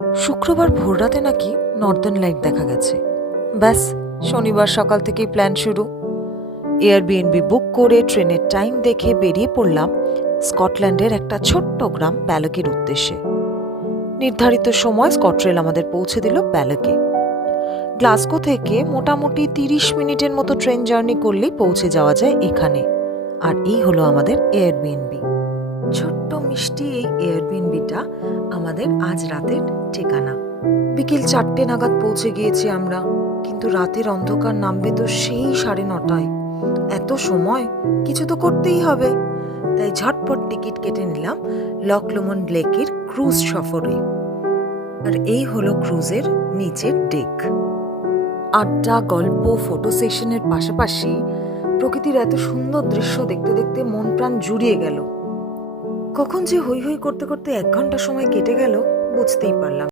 শুক্রবার ভোররাতে নাকি নর্দার্ন লাইট দেখা গেছে। ব্যাস, শনিবার সকাল থেকেই প্ল্যান শুরু। এয়ারবিএনবি বুক করে ট্রেনের টাইম দেখে বেরিয়ে পড়লাম স্কটল্যান্ডের একটা ছোট্ট গ্রাম ব্যালকের উদ্দেশ্যে। নির্ধারিত সময় স্কটরেল আমাদের পৌঁছে দিল ব্যালকে। গ্লাসগো থেকে মোটামুটি 30 মিনিটের মতো ট্রেন জার্নি করলেই পৌঁছে যাওয়া যায় এখানে। আর এই হলো আমাদের এয়ারবিএনবি। ছোট্ট মিষ্টি এই এয়ারবিএনবিটা আমাদের আজ রাতের ঠিকানা। বিকেল 4টে নাগাদ পৌঁছে গিয়েছি আমরা, কিন্তু রাতের অন্ধকার নামবে তো সেই 9:30টায়। এত সময় কিছু তো করতেই হবে, তাই ঝটপট টিকিট কেটে নিলাম লক লুমন লেকের ক্রুজ সফরে। আর এই হলো ক্রুজের নিচের ডেক। আড্ডা, গল্প, ফটো সেশনের পাশাপাশি প্রকৃতির এত সুন্দর দৃশ্য দেখতে দেখতে মন প্রাণ জুড়িয়ে গেল। কখন যে হই হই করতে করতে 1 ঘন্টা সময় কেটে গেল বুঝতেই পারলাম।